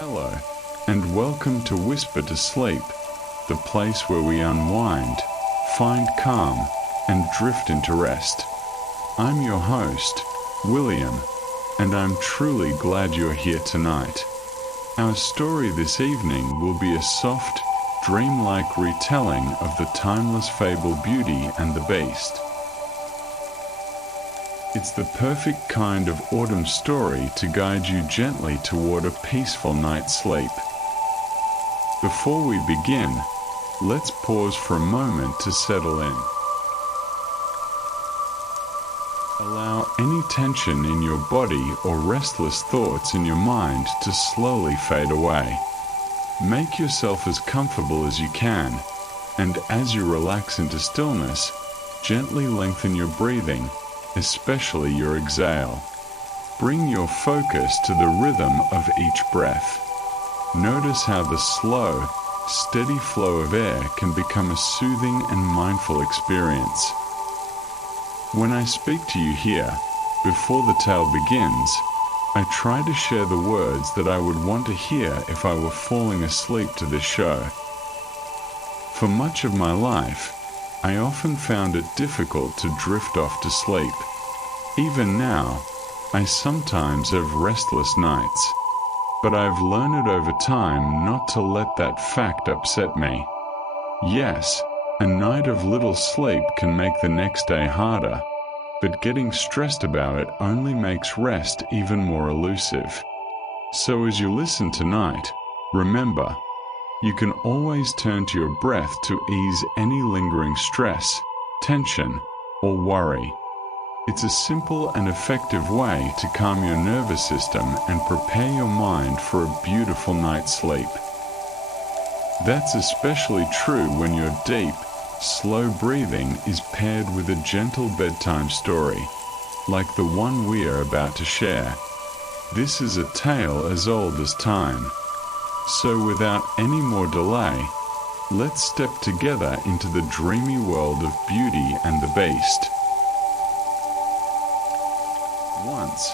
Hello, and welcome to Whisper to Sleep, the place where we unwind, find calm, and drift into rest. I'm your host, William, and I'm truly glad you're here tonight. Our story this evening will be a soft, dreamlike retelling of the timeless fable Beauty and the Beast. It's the perfect kind of autumn story to guide you gently toward a peaceful night's sleep. Before we begin, let's pause for a moment to settle in. Allow any tension in your body or restless thoughts in your mind to slowly fade away. Make yourself as comfortable as you can, and as you relax into stillness, gently lengthen your breathing, especially your exhale. Bring your focus to the rhythm of each breath. Notice how the slow, steady flow of air can become a soothing and mindful experience. When I speak to you here, before the tale begins, I try to share the words that I would want to hear if I were falling asleep to this show. For much of my life, I often found it difficult to drift off to sleep. Even now, I sometimes have restless nights, but I've learned over time not to let that fact upset me. Yes, a night of little sleep can make the next day harder, but getting stressed about it only makes rest even more elusive. So as you listen tonight, remember, you can always turn to your breath to ease any lingering stress, tension, or worry. It's a simple and effective way to calm your nervous system and prepare your mind for a beautiful night's sleep. That's especially true when your deep, slow breathing is paired with a gentle bedtime story, like the one we are about to share. This is a tale as old as time. So without any more delay, let's step together into the dreamy world of Beauty and the Beast. Once,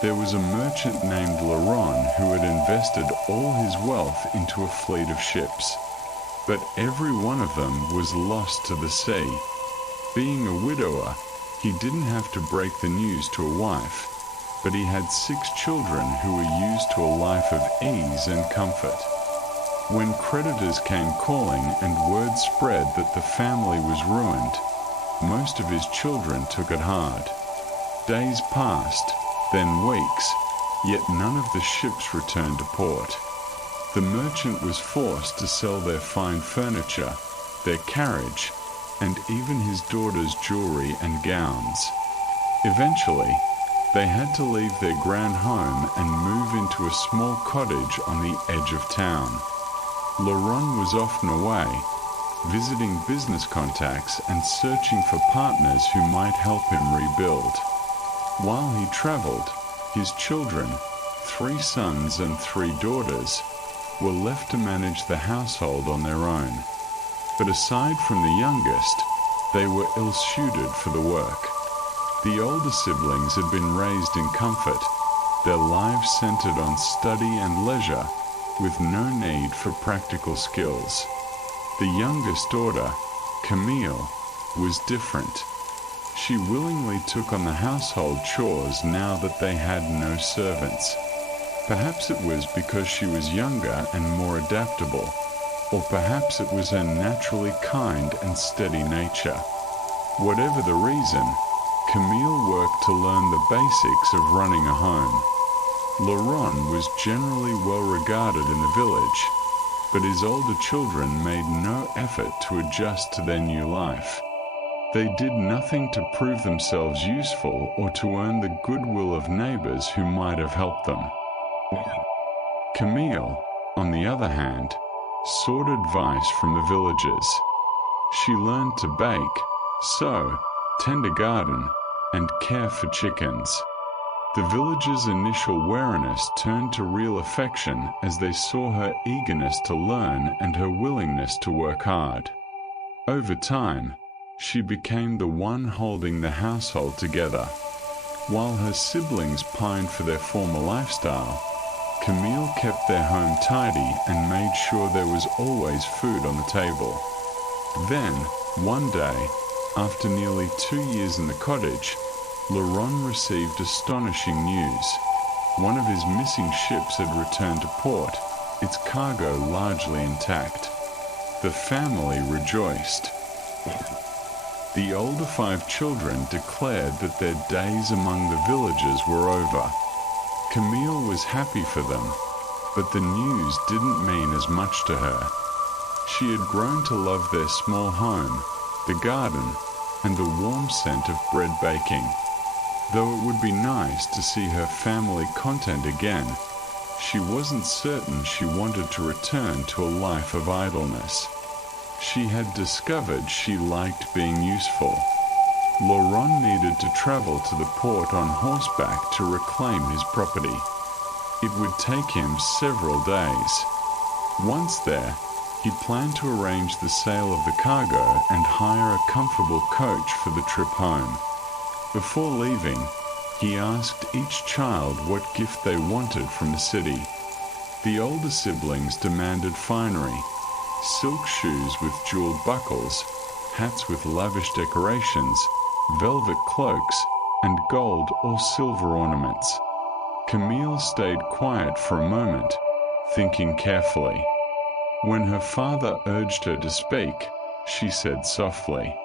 there was a merchant named Laron who had invested all his wealth into a fleet of ships, but every one of them was lost to the sea. Being a widower, he didn't have to break the news to a wife, but he had 6 children who were used to a life of ease and comfort. When creditors came calling and word spread that the family was ruined, most of his children took it hard. Days passed, then weeks, yet none of the ships returned to port. The merchant was forced to sell their fine furniture, their carriage, and even his daughter's jewelry and gowns. Eventually, they had to leave their grand home and move into a small cottage on the edge of town. Laron was often away, visiting business contacts and searching for partners who might help him rebuild. While he traveled, his children, 3 sons and 3 daughters, were left to manage the household on their own. But aside from the youngest, they were ill-suited for the work. The older siblings had been raised in comfort, their lives centered on study and leisure, with no need for practical skills. The youngest daughter, Camille, was different. She willingly took on the household chores now that they had no servants. Perhaps it was because she was younger and more adaptable, or perhaps it was her naturally kind and steady nature. Whatever the reason, Camille worked to learn the basics of running a home. Laron was generally well regarded in the village, but his older children made no effort to adjust to their new life. They did nothing to prove themselves useful or to earn the goodwill of neighbors who might have helped them. Camille, on the other hand, sought advice from the villagers. She learned to bake, sew, tend a garden, and care for chickens. The villagers' initial wariness turned to real affection as they saw her eagerness to learn and her willingness to work hard. Over time, she became the one holding the household together. While her siblings pined for their former lifestyle, Camille kept their home tidy and made sure there was always food on the table. Then, one day, after nearly 2 years in the cottage, Laurent received astonishing news. One of his missing ships had returned to port, its cargo largely intact. The family rejoiced. The older 5 children declared that their days among the villagers were over. Camille was happy for them, but the news didn't mean as much to her. She had grown to love their small home, the garden, and the warm scent of bread baking. Though it would be nice to see her family content again, she wasn't certain she wanted to return to a life of idleness. She had discovered she liked being useful. Laurent needed to travel to the port on horseback to reclaim his property. It would take him several days. Once there, he planned to arrange the sale of the cargo and hire a comfortable coach for the trip home. Before leaving, he asked each child what gift they wanted from the city. The older siblings demanded finery, silk shoes with jeweled buckles, hats with lavish decorations, velvet cloaks, and gold or silver ornaments. Camille stayed quiet for a moment, thinking carefully. When her father urged her to speak, she said softly,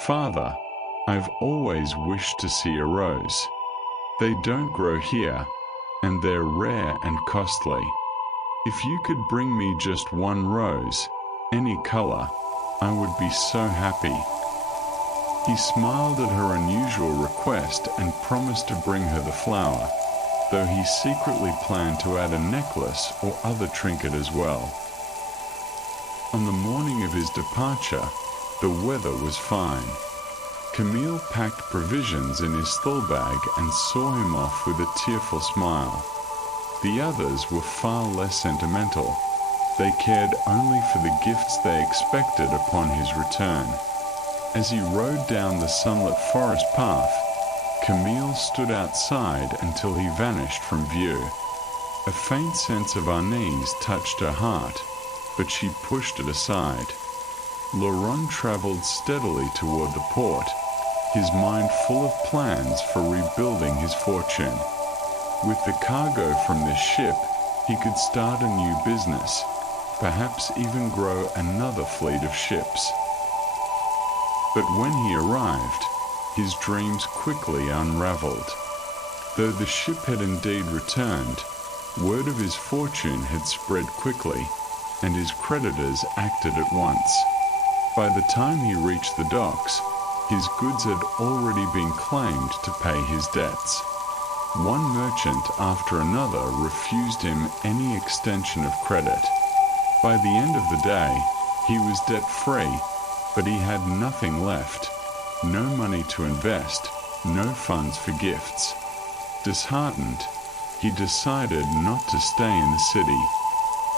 "Father, I've always wished to see a rose. They don't grow here, and they're rare and costly. If you could bring me just one rose, any color, I would be so happy." He smiled at her unusual request and promised to bring her the flower, though he secretly planned to add a necklace or other trinket as well. On the morning of his departure, the weather was fine. Camille packed provisions in his thul bag and saw him off with a tearful smile. The others were far less sentimental. They cared only for the gifts they expected upon his return. As he rode down the sunlit forest path, Camille stood outside until he vanished from view. A faint sense of unease touched her heart, but she pushed it aside. Laurent traveled steadily toward the port, his mind full of plans for rebuilding his fortune. With the cargo from this ship, he could start a new business, perhaps even grow another fleet of ships. But when he arrived, his dreams quickly unraveled. Though the ship had indeed returned, word of his fortune had spread quickly, and his creditors acted at once. By the time he reached the docks, his goods had already been claimed to pay his debts. One merchant after another refused him any extension of credit. By the end of the day, he was debt-free, but he had nothing left. No money to invest, no funds for gifts. Disheartened, he decided not to stay in the city.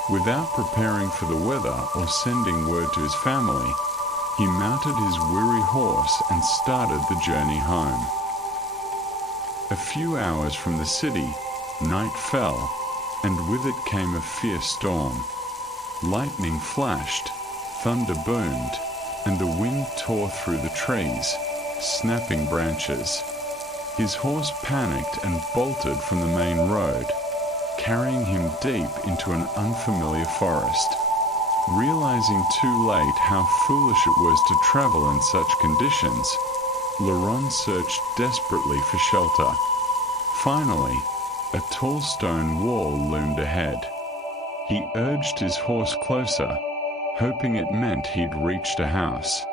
Without preparing for the weather or sending word to his family, he mounted his weary horse and started the journey home. A few hours from the city, night fell, and with it came a fierce storm. Lightning flashed, thunder boomed, and the wind tore through the trees, snapping branches. His horse panicked and bolted from the main road, carrying him deep into an unfamiliar forest. Realizing too late how foolish it was to travel in such conditions, Laurent searched desperately for shelter. Finally, a tall stone wall loomed ahead. He urged his horse closer, hoping it meant he'd reached a house.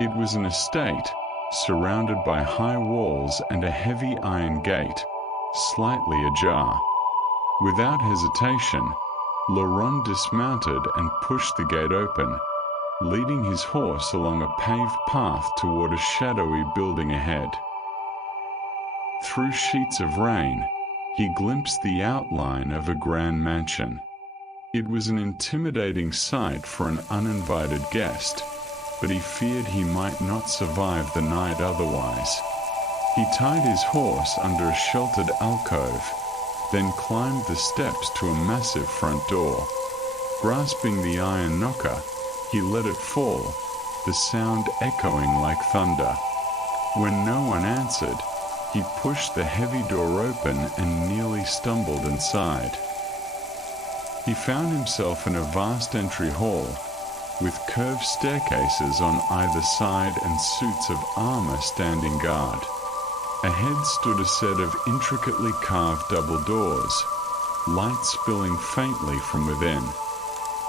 It was an estate, surrounded by high walls and a heavy iron gate, slightly ajar. Without hesitation, Laurent dismounted and pushed the gate open, leading his horse along a paved path toward a shadowy building ahead. Through sheets of rain, he glimpsed the outline of a grand mansion. It was an intimidating sight for an uninvited guest, but he feared he might not survive the night otherwise. He tied his horse under a sheltered alcove, then climbed the steps to a massive front door. Grasping the iron knocker, he let it fall, the sound echoing like thunder. When no one answered, he pushed the heavy door open and nearly stumbled inside. He found himself in a vast entry hall, with curved staircases on either side and suits of armor standing guard. Ahead stood a set of intricately carved double doors, light spilling faintly from within.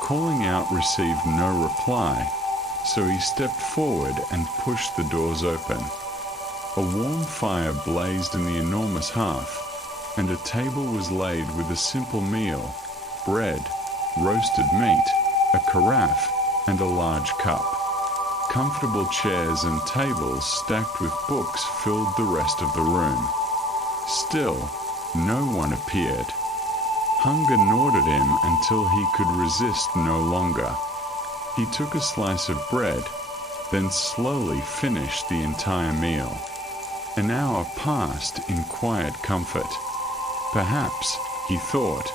Calling out received no reply, so he stepped forward and pushed the doors open. A warm fire blazed in the enormous hearth, and a table was laid with a simple meal: bread, roasted meat, a carafe, and a large cup. Comfortable chairs and tables stacked with books filled the rest of the room. Still, no one appeared. Hunger gnawed at him until he could resist no longer. He took a slice of bread, then slowly finished the entire meal. An hour passed in quiet comfort. Perhaps, he thought,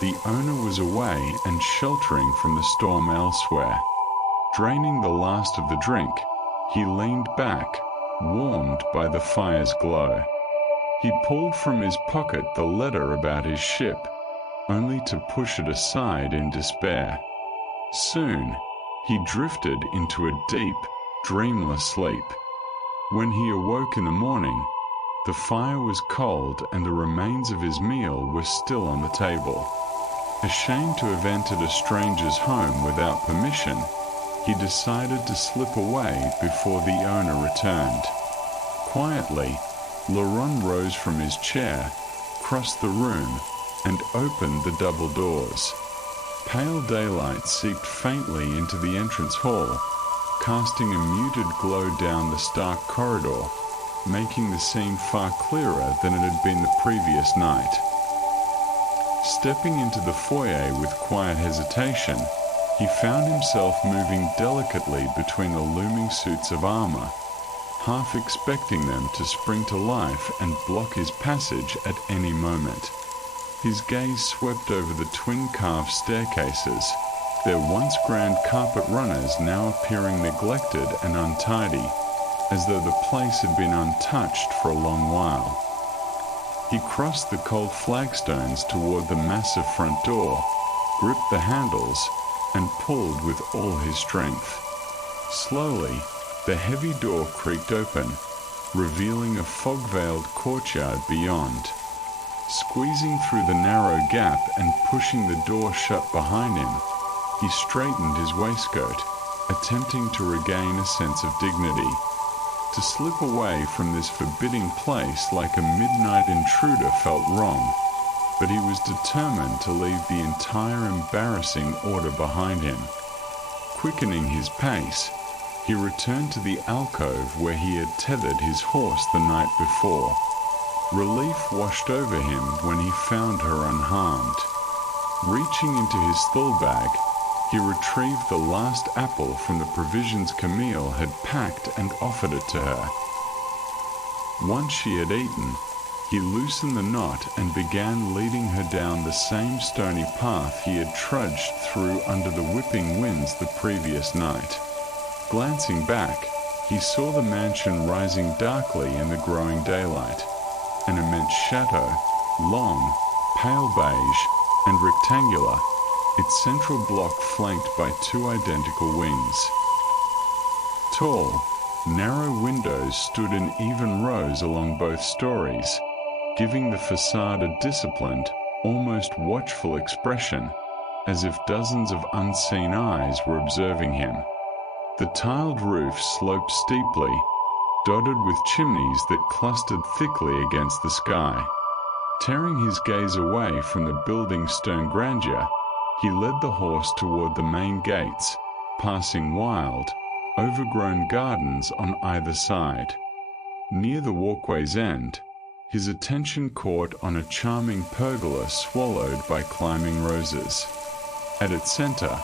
the owner was away and sheltering from the storm elsewhere. Draining the last of the drink, he leaned back, warmed by the fire's glow. He pulled from his pocket the letter about his ship, only to push it aside in despair. Soon, he drifted into a deep, dreamless sleep. When he awoke in the morning, the fire was cold and the remains of his meal were still on the table. Ashamed to have entered a stranger's home without permission, he decided to slip away before the owner returned. Quietly, Laurent rose from his chair, crossed the room, and opened the double doors. Pale daylight seeped faintly into the entrance hall, casting a muted glow down the stark corridor, making the scene far clearer than it had been the previous night. Stepping into the foyer with quiet hesitation, he found himself moving delicately between the looming suits of armor, half expecting them to spring to life and block his passage at any moment. His gaze swept over the twin carved staircases, their once grand carpet runners now appearing neglected and untidy, as though the place had been untouched for a long while. He crossed the cold flagstones toward the massive front door, gripped the handles, and pulled with all his strength. Slowly, the heavy door creaked open, revealing a fog-veiled courtyard beyond. Squeezing through the narrow gap and pushing the door shut behind him, he straightened his waistcoat, attempting to regain a sense of dignity. To slip away from this forbidding place like a midnight intruder felt wrong, but he was determined to leave the entire embarrassing order behind him. Quickening his pace, he returned to the alcove where he had tethered his horse the night before. Relief washed over him when he found her unharmed. Reaching into his thule bag, he retrieved the last apple from the provisions Camille had packed and offered it to her. Once she had eaten, he loosened the knot and began leading her down the same stony path he had trudged through under the whipping winds the previous night. Glancing back, he saw the mansion rising darkly in the growing daylight. An immense chateau, long, pale beige, and rectangular, its central block flanked by two identical wings. Tall, narrow windows stood in even rows along both stories, giving the facade a disciplined, almost watchful expression, as if dozens of unseen eyes were observing him. The tiled roof sloped steeply, dotted with chimneys that clustered thickly against the sky. Tearing his gaze away from the building's stern grandeur, he led the horse toward the main gates, passing wild, overgrown gardens on either side. Near the walkway's end, his attention caught on a charming pergola swallowed by climbing roses. At its center,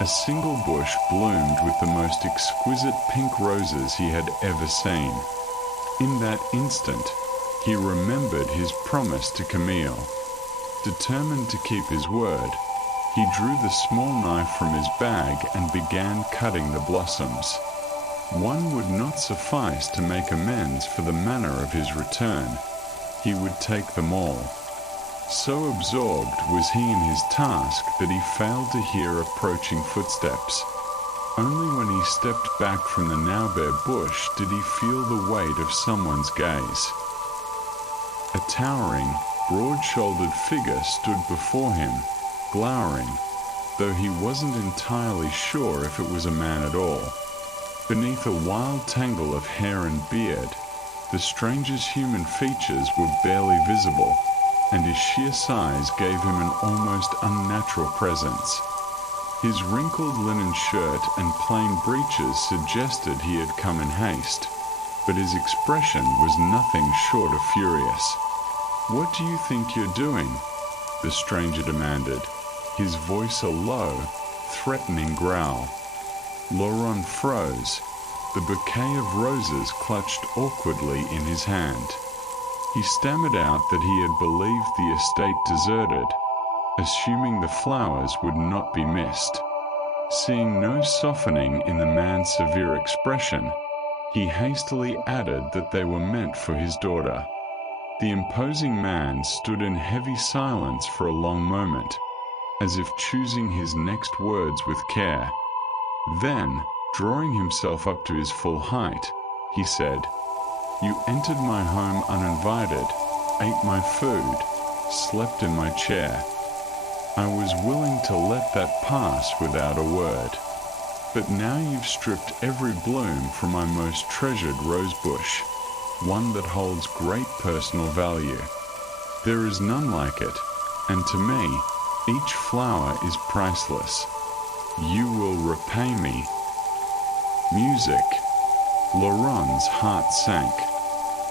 a single bush bloomed with the most exquisite pink roses he had ever seen. In that instant, he remembered his promise to Camille. Determined to keep his word, he drew the small knife from his bag and began cutting the blossoms. One would not suffice to make amends for the manner of his return. He would take them all. So absorbed was he in his task that he failed to hear approaching footsteps. Only when he stepped back from the now bare bush did he feel the weight of someone's gaze. A towering, broad-shouldered figure stood before him, glowering, though he wasn't entirely sure if it was a man at all. Beneath a wild tangle of hair and beard, the stranger's human features were barely visible, and his sheer size gave him an almost unnatural presence. His wrinkled linen shirt and plain breeches suggested he had come in haste, but his expression was nothing short of furious. "What do you think you're doing?" the stranger demanded, his voice a low, threatening growl. Laurent froze, the bouquet of roses clutched awkwardly in his hand. He stammered out that he had believed the estate deserted, assuming the flowers would not be missed. Seeing no softening in the man's severe expression, he hastily added that they were meant for his daughter. The imposing man stood in heavy silence for a long moment, as if choosing his next words with care. Then, drawing himself up to his full height, he said, "You entered my home uninvited, ate my food, slept in my chair. I was willing to let that pass without a word. But now you've stripped every bloom from my most treasured rosebush, one that holds great personal value. There is none like it, and to me, each flower is priceless. You will repay me." Music. Laurent's heart sank.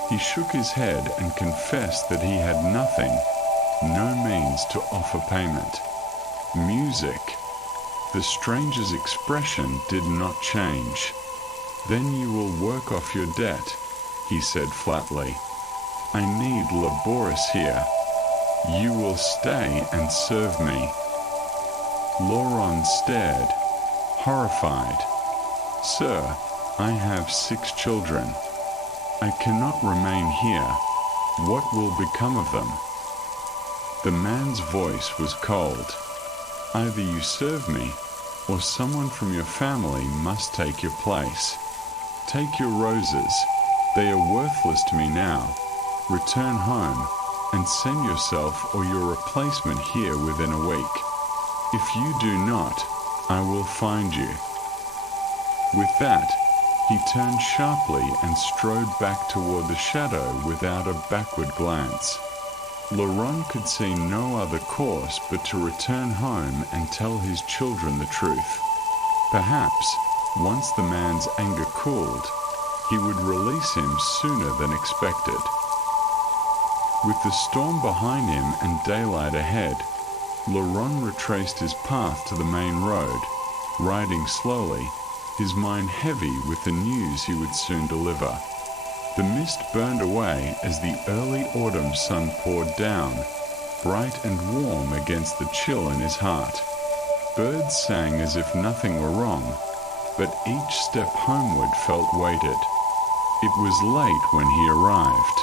He shook his head and confessed that he had nothing, no means to offer payment. Music. The stranger's expression did not change. "Then you will work off your debt," he said flatly. "I need Laboris here. You will stay and serve me." Laurent stared, horrified. "Sir, I have 6 children. I cannot remain here. What will become of them?" The man's voice was cold. "Either you serve me, or someone from your family must take your place. Take your roses. They are worthless to me now. Return home, and send yourself or your replacement here within a week. If you do not, I will find you." With that, he turned sharply and strode back toward the shadow without a backward glance. Laurent could see no other course but to return home and tell his children the truth. Perhaps, once the man's anger cooled, he would release him sooner than expected. With the storm behind him and daylight ahead, Laurent retraced his path to the main road, riding slowly, his mind heavy with the news he would soon deliver. The mist burned away as the early autumn sun poured down, bright and warm against the chill in his heart. Birds sang as if nothing were wrong, but each step homeward felt weighted. It was late when he arrived.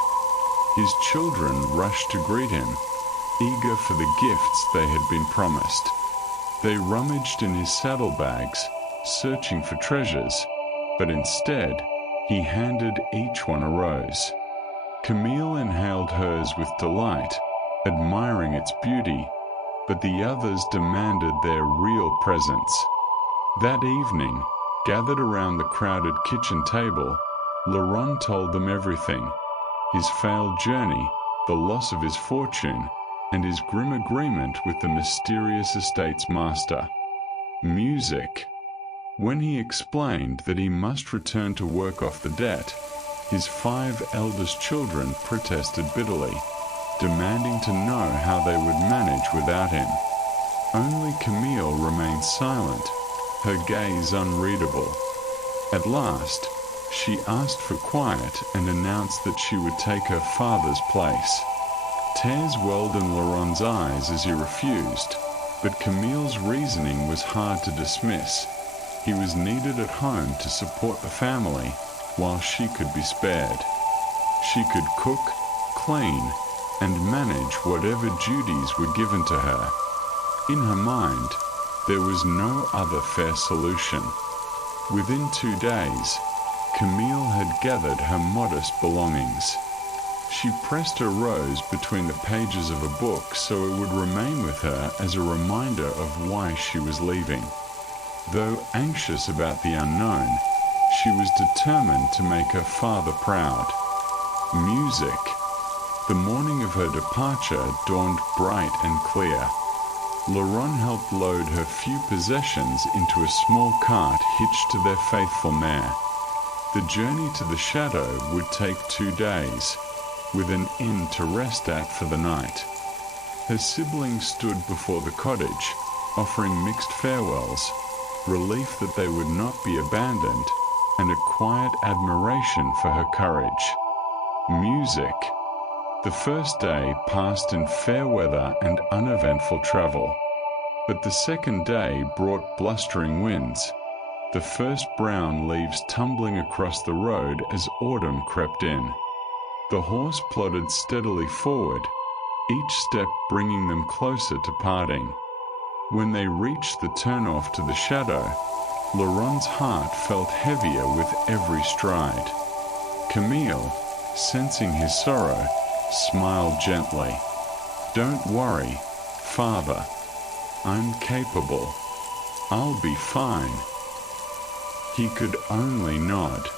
His children rushed to greet him, eager for the gifts they had been promised. They rummaged in his saddlebags, searching for treasures, but instead, he handed each one a rose. Camille inhaled hers with delight, admiring its beauty, but the others demanded their real presence. That evening, gathered around the crowded kitchen table, Laurent told them everything: his failed journey, the loss of his fortune, and his grim agreement with the mysterious estate's master. Music. When he explained that he must return to work off the debt, his 5 eldest children protested bitterly, demanding to know how they would manage without him. Only Camille remained silent, her gaze unreadable. At last, she asked for quiet and announced that she would take her father's place. Tears welled in Laurent's eyes as he refused, but Camille's reasoning was hard to dismiss. He was needed at home to support the family while she could be spared. She could cook, clean, and manage whatever duties were given to her. In her mind, there was no other fair solution. Within 2 days, Camille had gathered her modest belongings. She pressed her rose between the pages of a book so it would remain with her as a reminder of why she was leaving. Though anxious about the unknown, she was determined to make her father proud. Music. The morning of her departure dawned bright and clear. Laurent helped load her few possessions into a small cart hitched to their faithful mare. The journey to the chateau would take 2 days, with an inn to rest at for the night. Her siblings stood before the cottage, offering mixed farewells, relief that they would not be abandoned, and a quiet admiration for her courage. Music. The first day passed in fair weather and uneventful travel, but the second day brought blustering winds, the first brown leaves tumbling across the road as autumn crept in. The horse plodded steadily forward, each step bringing them closer to parting. When they reached the turnoff to the chateau, Laurent's heart felt heavier with every stride. Camille, sensing his sorrow, smiled gently. "Don't worry, father. I'm capable. I'll be fine." He could only nod.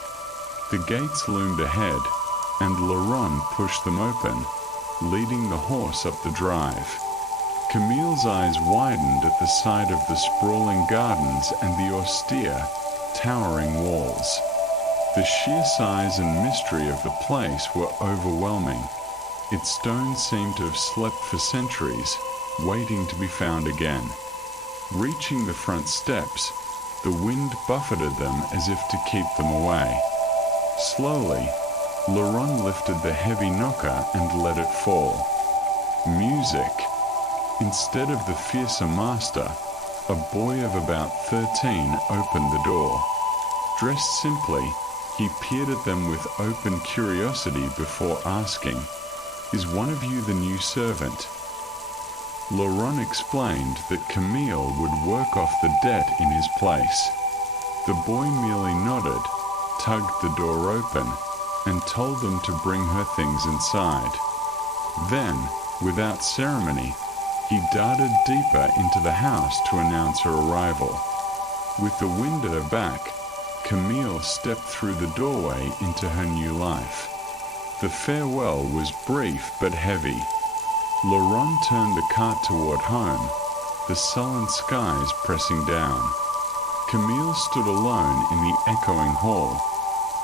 The gates loomed ahead, and Laurent pushed them open, leading the horse up the drive. Camille's eyes widened at the sight of the sprawling gardens and the austere, towering walls. The sheer size and mystery of the place were overwhelming. Its stones seemed to have slept for centuries, waiting to be found again. Reaching the front steps, the wind buffeted them as if to keep them away. Slowly, Laurent lifted the heavy knocker and let it fall. Music. Instead of the fearsome master, a boy of about 13 opened the door. Dressed simply, he peered at them with open curiosity before asking, "Is one of you the new servant?" Laurent explained that Camille would work off the debt in his place. The boy merely nodded, tugged the door open, and told them to bring her things inside. Then, without ceremony, he darted deeper into the house to announce her arrival. With the wind at her back, Camille stepped through the doorway into her new life. The farewell was brief but heavy. Laurent turned the cart toward home, the sullen skies pressing down. Camille stood alone in the echoing hall,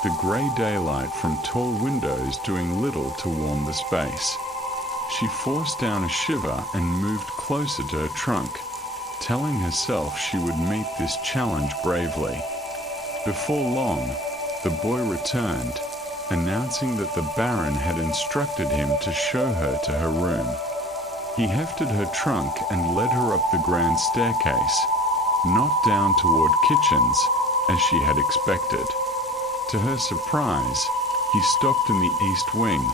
the grey daylight from tall windows doing little to warm the space. She forced down a shiver and moved closer to her trunk, telling herself she would meet this challenge bravely. Before long, the boy returned, announcing that the Baron had instructed him to show her to her room. He hefted her trunk and led her up the grand staircase, not down toward kitchens, as she had expected. To her surprise, he stopped in the east wing,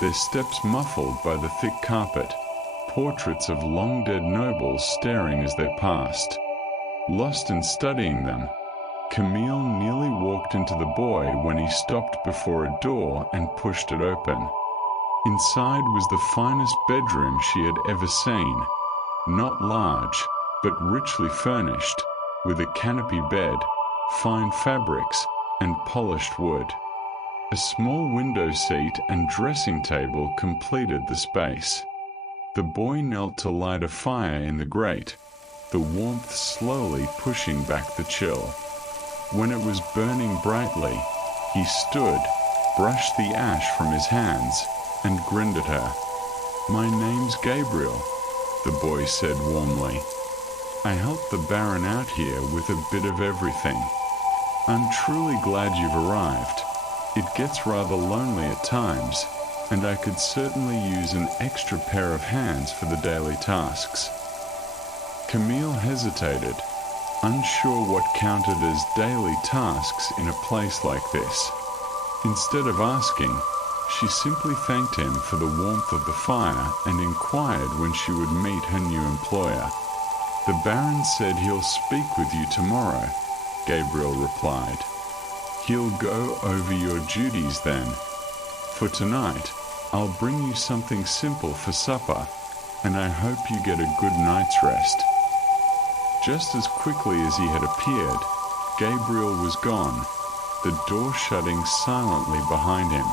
their steps muffled by the thick carpet, portraits of long-dead nobles staring as they passed. Lost in studying them, Camille nearly walked into the boy when he stopped before a door and pushed it open. Inside was the finest bedroom she had ever seen, not large, but richly furnished, with a canopy bed, fine fabrics, and polished wood. A small window seat and dressing table completed the space. The boy knelt to light a fire in the grate, the warmth slowly pushing back the chill. When it was burning brightly, he stood, brushed the ash from his hands, and grinned at her. "My name's Gabriel," the boy said warmly. "I helped the Baron out here with a bit of everything. I'm truly glad you've arrived. It gets rather lonely at times, and I could certainly use an extra pair of hands for the daily tasks. Camille hesitated, unsure what counted as daily tasks in a place like this. Instead of asking, she simply thanked him for the warmth of the fire and inquired when she would meet her new employer. "The Baron said he'll speak with you tomorrow," Gabriel replied. "He'll go over your duties then. For tonight, I'll bring you something simple for supper, and I hope you get a good night's rest." Just as quickly as he had appeared, Gabriel was gone, the door shutting silently behind him.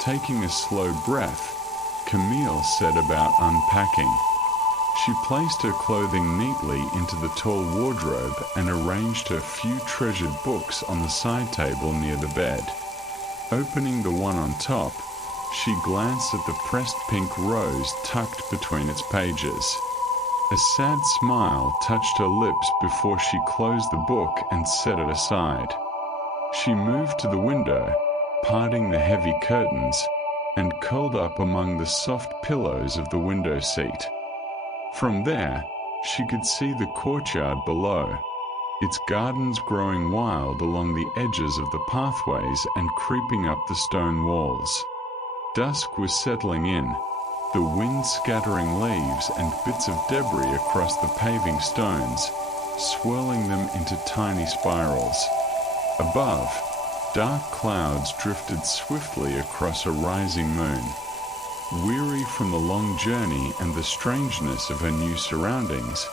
Taking a slow breath, Camille set about unpacking. She placed her clothing neatly into the tall wardrobe and arranged her few treasured books on the side table near the bed. Opening the one on top, she glanced at the pressed pink rose tucked between its pages. A sad smile touched her lips before she closed the book and set it aside. She moved to the window, parting the heavy curtains, and curled up among the soft pillows of the window seat. From there, she could see the courtyard below, its gardens growing wild along the edges of the pathways and creeping up the stone walls. Dusk was settling in, the wind scattering leaves and bits of debris across the paving stones, swirling them into tiny spirals. Above, dark clouds drifted swiftly across a rising moon. Weary from the long journey and the strangeness of her new surroundings,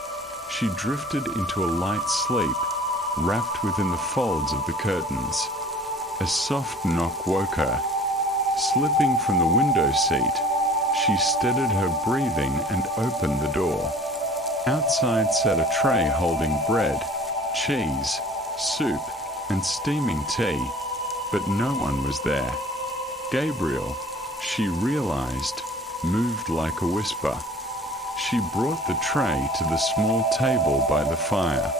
she drifted into a light sleep, wrapped within the folds of the curtains. A soft knock woke her. Slipping from the window seat, she steadied her breathing and opened the door. Outside sat a tray holding bread, cheese, soup, and steaming tea, but no one was there. Gabriel, she realized, moved like a whisper. She brought the tray to the small table by the fire.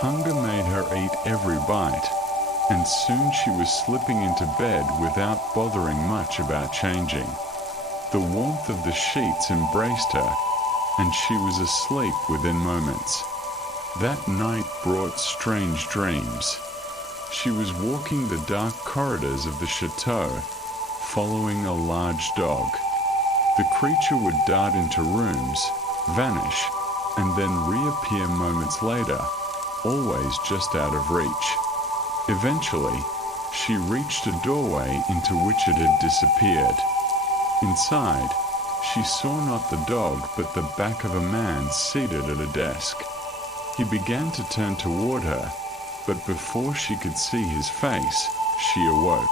Hunger made her eat every bite, and soon she was slipping into bed without bothering much about changing. The warmth of the sheets embraced her, and she was asleep within moments. That night brought strange dreams. She was walking the dark corridors of the chateau, following a large dog. The creature would dart into rooms, vanish, and then reappear moments later, always just out of reach. Eventually, she reached a doorway into which it had disappeared. Inside, she saw not the dog but the back of a man seated at a desk. He began to turn toward her, but before she could see his face, she awoke.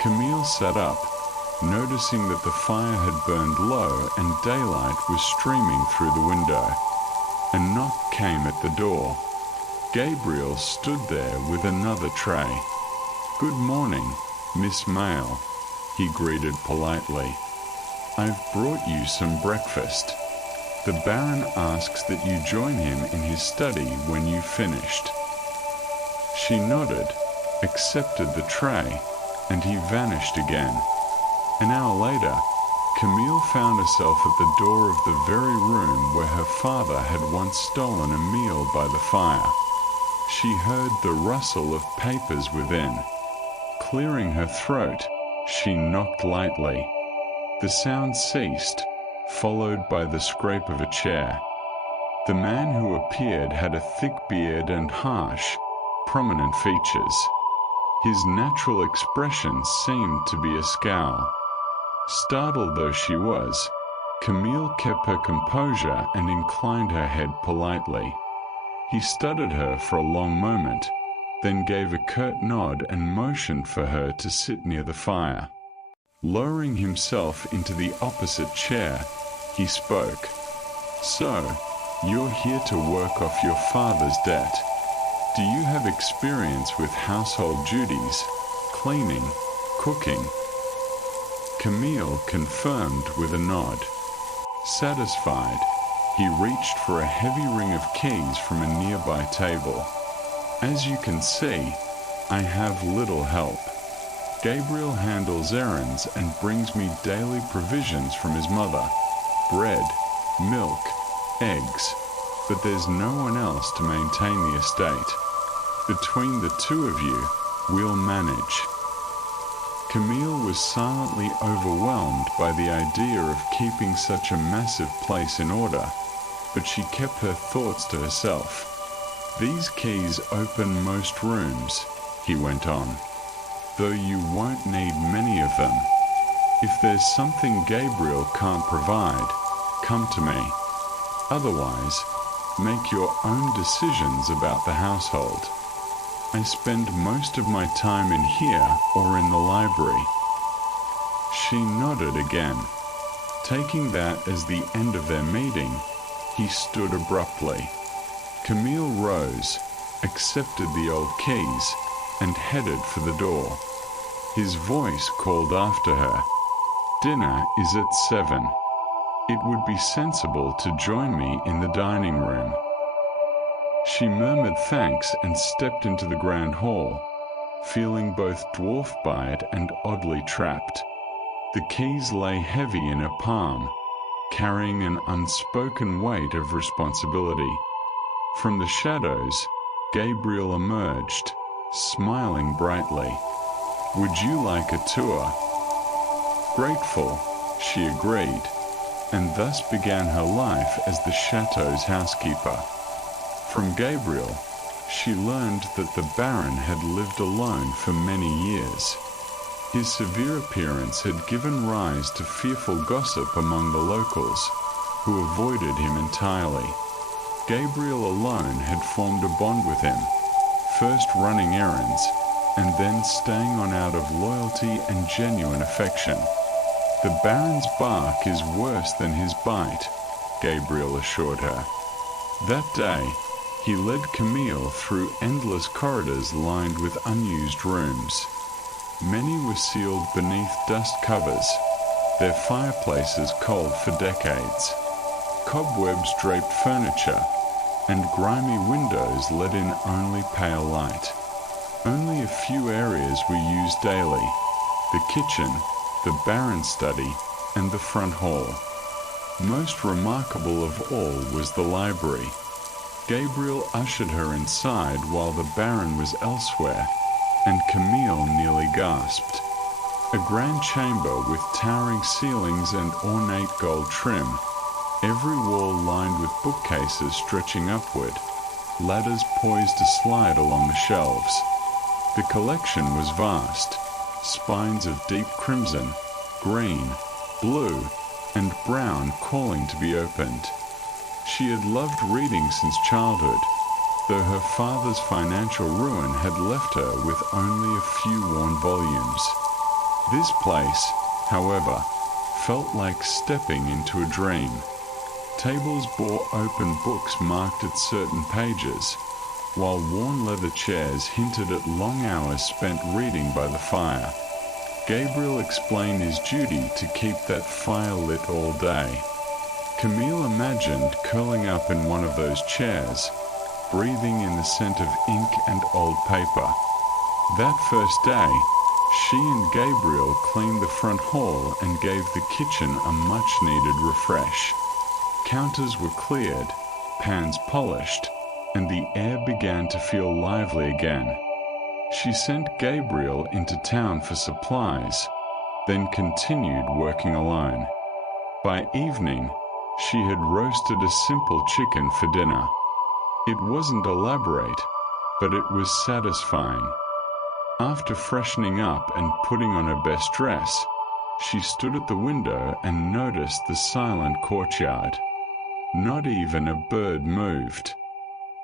Camille sat up, noticing that the fire had burned low and daylight was streaming through the window. A knock came at the door. Gabriel stood there with another tray. "Good morning, Miss Mail," he greeted politely. "I've brought you some breakfast. The Baron asks that you join him in his study when you've finished." She nodded, accepted the tray, and he vanished again. An hour later, Camille found herself at the door of the very room where her father had once stolen a meal by the fire. She heard the rustle of papers within. Clearing her throat, she knocked lightly. The sound ceased, followed by the scrape of a chair. The man who appeared had a thick beard and harsh, prominent features. His natural expression seemed to be a scowl. Startled though she was, Camille kept her composure and inclined her head politely. He studied her for a long moment, then gave a curt nod and motioned for her to sit near the fire. Lowering himself into the opposite chair, he spoke. "So, you're here to work off your father's debt. Do you have experience with household duties, cleaning, cooking?" Camille confirmed with a nod. Satisfied, he reached for a heavy ring of keys from a nearby table. "As you can see, I have little help." Gabriel handles errands and brings me daily provisions from his mother: bread, milk, eggs, but there's no one else to maintain the estate. Between the two of you, we'll manage." Camille was silently overwhelmed by the idea of keeping such a massive place in order, but she kept her thoughts to herself. "These keys open most rooms," he went on, "though you won't need many of them. If there's something Gabriel can't provide, come to me. Otherwise, make your own decisions about the household. I spend most of my time in here or in the library." She nodded again. Taking that as the end of their meeting, he stood abruptly. Camille rose, accepted the old keys, and headed for the door. His voice called after her, "Dinner is at 7. It would be sensible to join me in the dining room." She murmured thanks and stepped into the grand hall, feeling both dwarfed by it and oddly trapped. The keys lay heavy in her palm, carrying an unspoken weight of responsibility. From the shadows, Gabriel emerged, smiling brightly. "Would you like a tour?" Grateful, she agreed, and thus began her life as the chateau's housekeeper. From Gabriel, she learned that the Baron had lived alone for many years. His severe appearance had given rise to fearful gossip among the locals, who avoided him entirely. Gabriel alone had formed a bond with him, first running errands, and then staying on out of loyalty and genuine affection. "The Baron's bark is worse than his bite," Gabriel assured her. That day, he led Camille through endless corridors lined with unused rooms. Many were sealed beneath dust covers, their fireplaces cold for decades. Cobwebs draped furniture, and grimy windows let in only pale light. Only a few areas were used daily: the kitchen, the Baron's study, and the front hall. Most remarkable of all was the library. Gabriel ushered her inside while the Baron was elsewhere, and Camille nearly gasped. A grand chamber with towering ceilings and ornate gold trim, every wall lined with bookcases stretching upward, ladders poised to slide along the shelves. The collection was vast, spines of deep crimson, green, blue, and brown calling to be opened. She had loved reading since childhood, though her father's financial ruin had left her with only a few worn volumes. This place, however, felt like stepping into a dream. Tables bore open books marked at certain pages, while worn leather chairs hinted at long hours spent reading by the fire. Gabriel explained his duty to keep that fire lit all day. Camille imagined curling up in one of those chairs, breathing in the scent of ink and old paper. That first day, she and Gabriel cleaned the front hall and gave the kitchen a much-needed refresh. Counters were cleared, pans polished, and the air began to feel lively again. She sent Gabriel into town for supplies, then continued working alone. By evening, she had roasted a simple chicken for dinner. It wasn't elaborate, but it was satisfying. After freshening up and putting on her best dress, she stood at the window and noticed the silent courtyard. Not even a bird moved.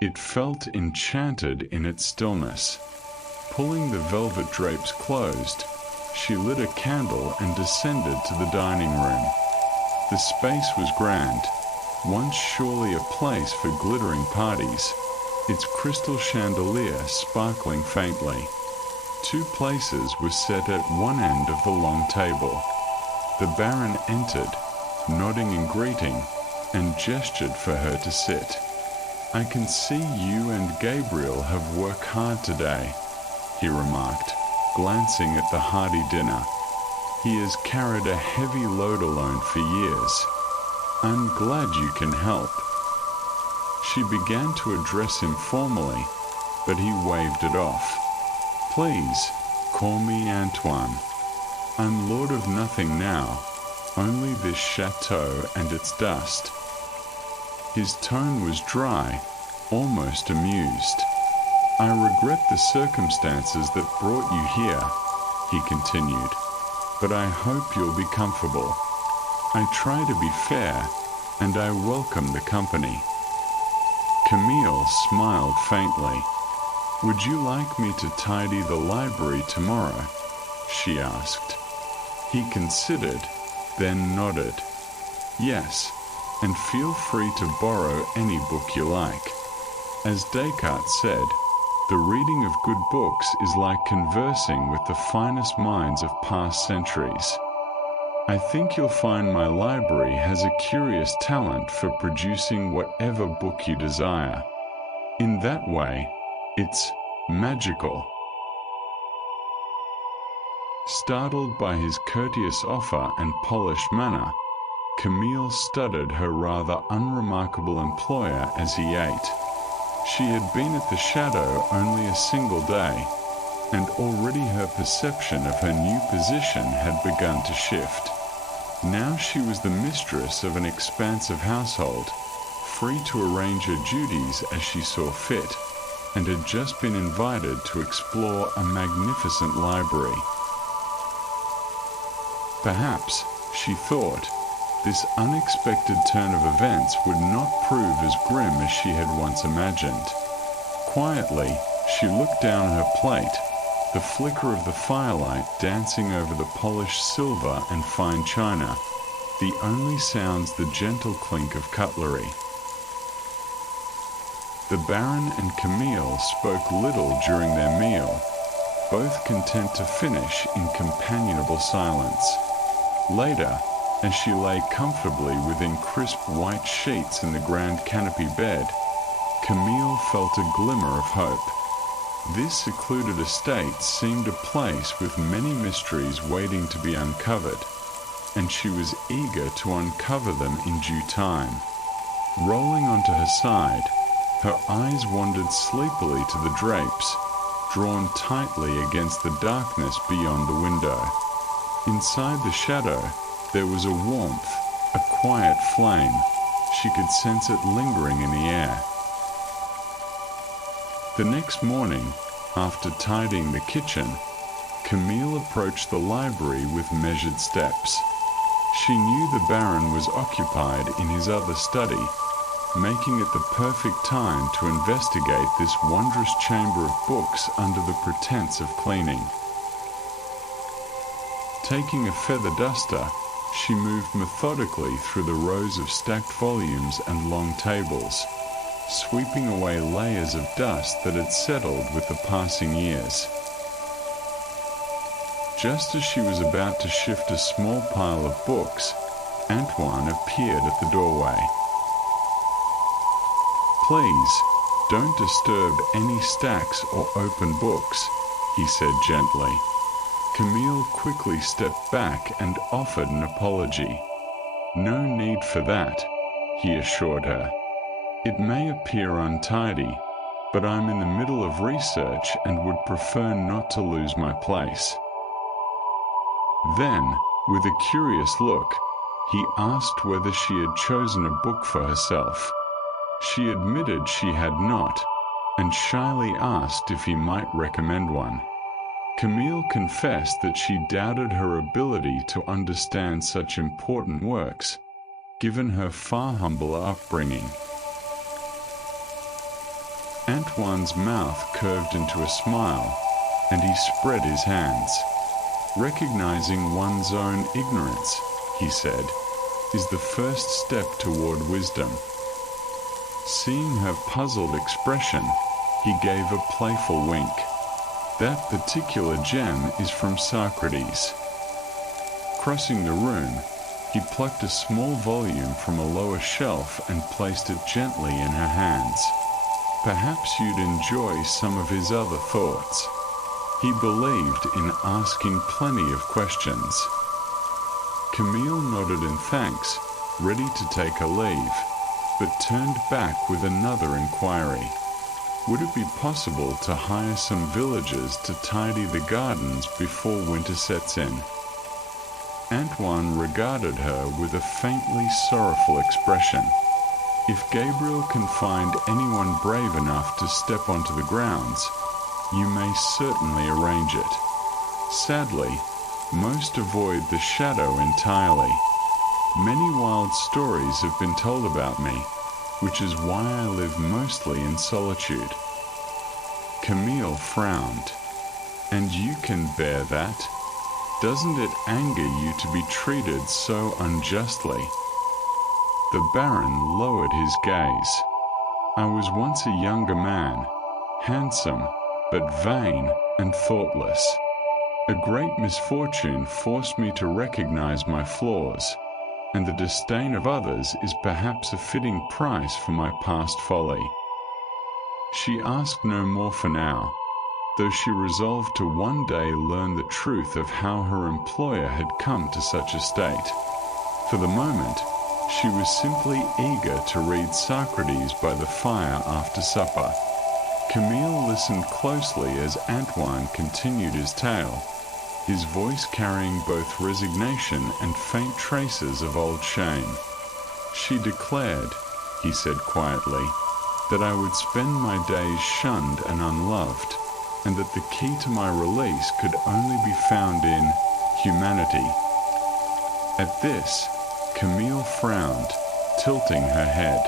It felt enchanted in its stillness. Pulling the velvet drapes closed, she lit a candle and descended to the dining room. The space was grand, once surely a place for glittering parties, its crystal chandelier sparkling faintly. 2 places were set at one end of the long table. The Baron entered, nodding in greeting, and gestured for her to sit. "I can see you and Gabriel have worked hard today," he remarked, glancing at the hearty dinner. "He has carried a heavy load alone for years. I'm glad you can help." She began to address him formally, but he waved it off. "Please, call me Antoine. I'm lord of nothing now, only this chateau and its dust." His tone was dry, almost amused. "I regret the circumstances that brought you here," he continued, "but I hope you'll be comfortable. I try to be fair, and I welcome the company." Camille smiled faintly. "Would you like me to tidy the library tomorrow?" she asked. He considered, then nodded. "Yes, and feel free to borrow any book you like. As Descartes said, the reading of good books is like conversing with the finest minds of past centuries. I think you'll find my library has a curious talent for producing whatever book you desire. In that way, it's magical." Startled by his courteous offer and polished manner, Camille studied her rather unremarkable employer as he ate. She had been at the Shadow only a single day, and already her perception of her new position had begun to shift. Now she was the mistress of an expansive household, free to arrange her duties as she saw fit, and had just been invited to explore a magnificent library. Perhaps, she thought, this unexpected turn of events would not prove as grim as she had once imagined. Quietly, she looked down her plate, the flicker of the firelight dancing over the polished silver and fine china, the only sounds the gentle clink of cutlery. The Baron and Camille spoke little during their meal, both content to finish in companionable silence. Later, as she lay comfortably within crisp white sheets in the grand canopy bed, Camille felt a glimmer of hope. This secluded estate seemed a place with many mysteries waiting to be uncovered, and she was eager to uncover them in due time. Rolling onto her side, her eyes wandered sleepily to the drapes, drawn tightly against the darkness beyond the window. Inside the shadow, there was a warmth, a quiet flame. She could sense it lingering in the air. The next morning, after tidying the kitchen, Camille approached the library with measured steps. She knew the Baron was occupied in his other study, making it the perfect time to investigate this wondrous chamber of books under the pretense of cleaning. Taking a feather duster, she moved methodically through the rows of stacked volumes and long tables, sweeping away layers of dust that had settled with the passing years. Just as she was about to shift a small pile of books, Antoine appeared at the doorway. "Please, don't disturb any stacks or open books," he said gently. Camille quickly stepped back and offered an apology. "No need for that," he assured her. "It may appear untidy, but I'm in the middle of research and would prefer not to lose my place." Then, with a curious look, he asked whether she had chosen a book for herself. She admitted she had not, and shyly asked if he might recommend one. Camille confessed that she doubted her ability to understand such important works, given her far humbler upbringing. Antoine's mouth curved into a smile, and he spread his hands. "Recognizing one's own ignorance," he said, "is the first step toward wisdom." Seeing her puzzled expression, he gave a playful wink. "That particular gem is from Socrates." Crossing the room, he plucked a small volume from a lower shelf and placed it gently in her hands. "Perhaps you'd enjoy some of his other thoughts." He believed in asking plenty of questions. Camille nodded in thanks, ready to take a leave, but turned back with another inquiry. Would it be possible to hire some villagers to tidy the gardens before winter sets in? Antoine regarded her with a faintly sorrowful expression. If Gabriel can find anyone brave enough to step onto the grounds, you may certainly arrange it. Sadly, most avoid the shadow entirely. Many wild stories have been told about me, which is why I live mostly in solitude. Camille frowned. And you can bear that? Doesn't it anger you to be treated so unjustly? The Baron lowered his gaze. I was once a younger man, handsome, but vain and thoughtless. A great misfortune forced me to recognize my flaws, and the disdain of others is perhaps a fitting price for my past folly. She asked no more for now, though she resolved to one day learn the truth of how her employer had come to such a state. For the moment, she was simply eager to read Socrates by the fire after supper. Camille listened closely as Antoine continued his tale, his voice carrying both resignation and faint traces of old shame. She declared, he said quietly, that I would spend my days shunned and unloved, and that the key to my release could only be found in humanity. At this, Camille frowned, tilting her head.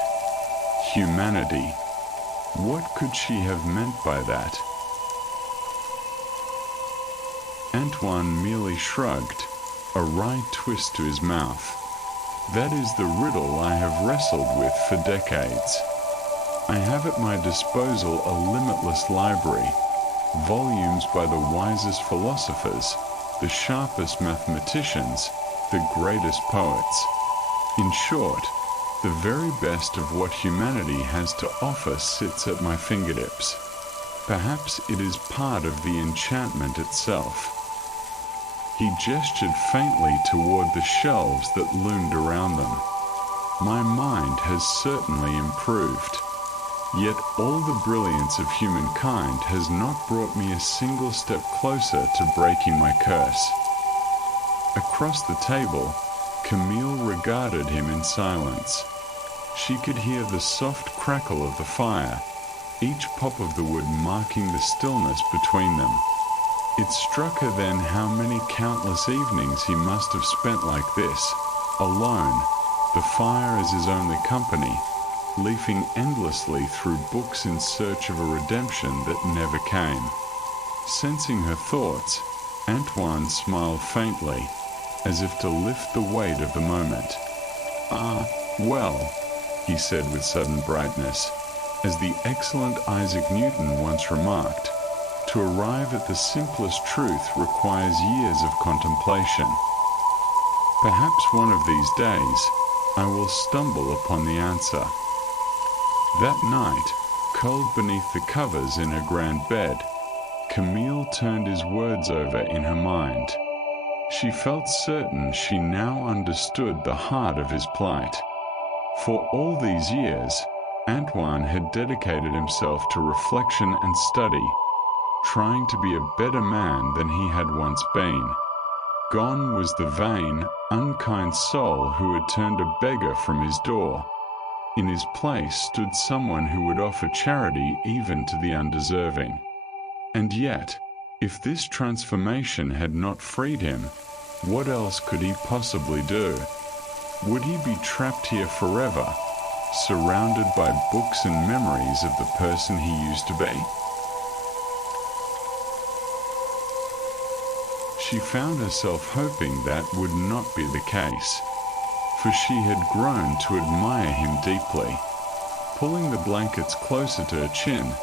Humanity. What could she have meant by that? Antoine merely shrugged, a wry twist to his mouth. That is the riddle I have wrestled with for decades. I have at my disposal a limitless library, volumes by the wisest philosophers, the sharpest mathematicians, the greatest poets. In short, the very best of what humanity has to offer sits at my fingertips. Perhaps it is part of the enchantment itself. He gestured faintly toward the shelves that loomed around them. My mind has certainly improved. Yet all the brilliance of humankind has not brought me a single step closer to breaking my curse. Across the table, Camille regarded him in silence. She could hear the soft crackle of the fire, each pop of the wood marking the stillness between them. It struck her then how many countless evenings he must have spent like this, alone, the fire as his only company, leafing endlessly through books in search of a redemption that never came. Sensing her thoughts, Antoine smiled faintly, as if to lift the weight of the moment. "Ah, well," he said with sudden brightness, as the excellent Isaac Newton once remarked, to arrive at the simplest truth requires years of contemplation. Perhaps one of these days I will stumble upon the answer. That night, curled beneath the covers in her grand bed, Camille turned his words over in her mind. She felt certain she now understood the heart of his plight. For all these years, Antoine had dedicated himself to reflection and study, trying to be a better man than he had once been. Gone was the vain, unkind soul who had turned a beggar from his door. In his place stood someone who would offer charity even to the undeserving. And yet, if this transformation had not freed him, what else could he possibly do? Would he be trapped here forever, surrounded by books and memories of the person he used to be? She found herself hoping that would not be the case, for she had grown to admire him deeply. Pulling the blankets closer to her chin,